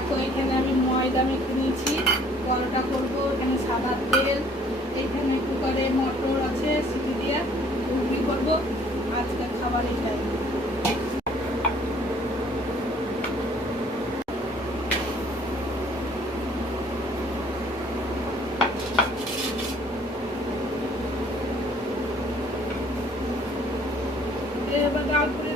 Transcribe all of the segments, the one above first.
দেখো এখানে আমি ময়দা মেখে নিয়েছি, পরোটা করবো। এখানে সাদা তেল, এখানে কুকারে মটর আছে, সিটি দিয়ে ঘুগনি করবো। আজকের খাবার এটাই। এবার ডাল করে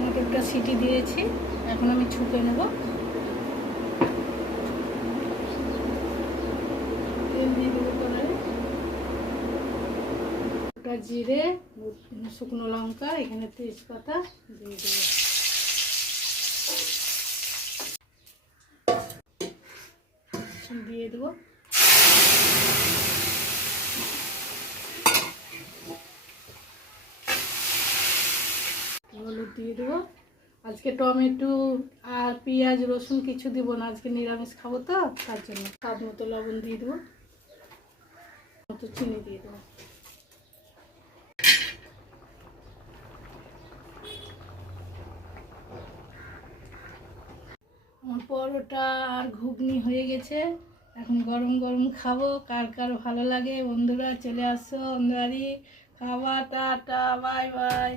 মটরটা সিটি দিয়েছি, এখন আমি ছুপে নেব। তেল দিয়ে দেবো কড়াইয়ে, জিরে, শুকনো লঙ্কা, এখানে তেজপাতা দিয়ে দেবো। দিয়ে দেবো হলুদ দিয়ে দেবো। আজকে টমেটো আর পেঁয়াজ রসুন কিছু দিব না, আজকে নিরামিষ খাবো তো, তার জন্য স্বাদ মতো লবণ দিয়ে দেবো, মতো চিনি দিয়ে দেবো। আমার পরোটা আর ঘুগনি হয়ে গেছে, এখন গরম গরম খাবো। কার কার ভালো লাগে বন্ধুরা চলে আসো অন্ধবাড়ি খাওয়া। Tata, bye bye.